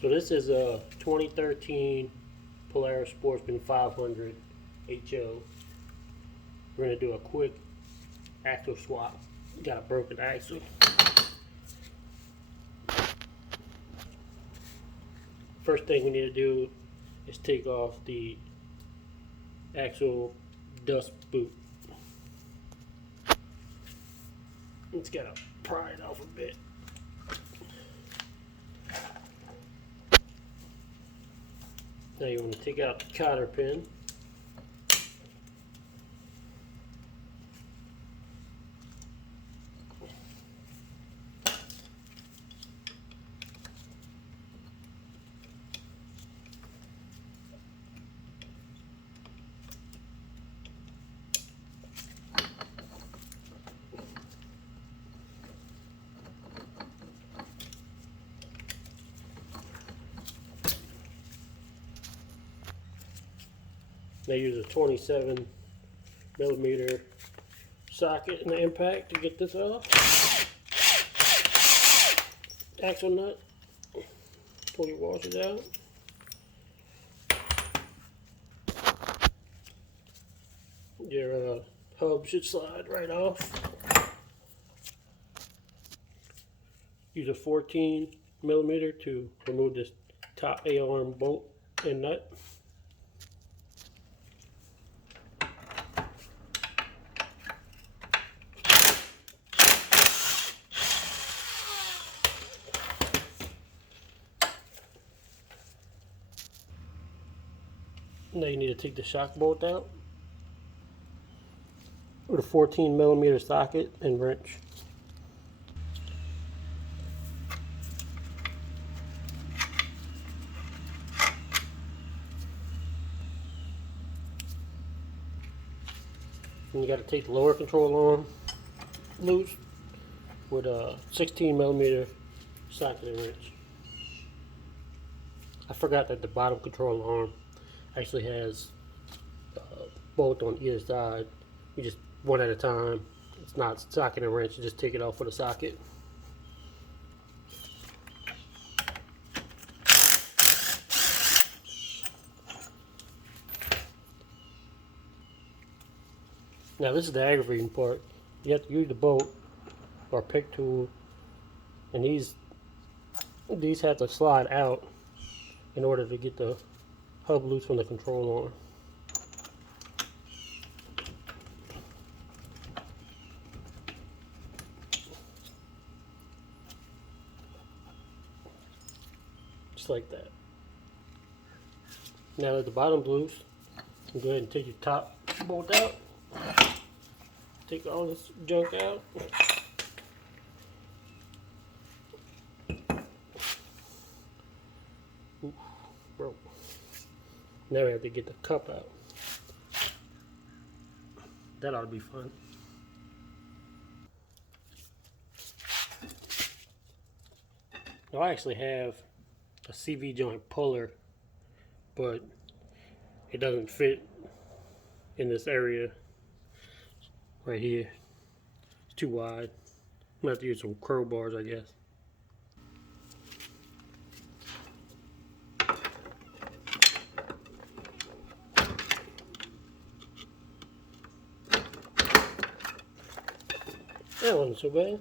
So this is a 2013 Polaris Sportsman 500 HO. We're going to do a quick axle swap. Got a broken axle. First thing we need to do is take off the axle dust boot. It's got to pry it off a bit. Now you want to take out the cotter pin. They use a 27 millimeter socket in the impact to get this off. Axle nut, pull your washers out. Your hub should slide right off. Use a 14 millimeter to remove this top A-arm bolt and nut. Now you need to take the shock bolt out with a 14 millimeter socket and wrench. And you got to take the lower control arm loose with a 16 millimeter socket and wrench. I forgot that the bottom control arm actually has a bolt on either side. You just one at a time. It's not socket and wrench. You just take it off with a socket. Now this is the aggravating part. You have to use the bolt or pick tool, and these have to slide out in order to get the hub loose from the control arm. Just like that. Now that the bottom's loose, you go ahead and take your top bolt out. Take all this junk out. Ooh, broke. Now we have to get the cup out. That ought to be fun. Now I actually have a CV joint puller, but it doesn't fit in this area right here. It's too wide. I'm gonna have to use some crowbars, I guess. That wasn't so bad.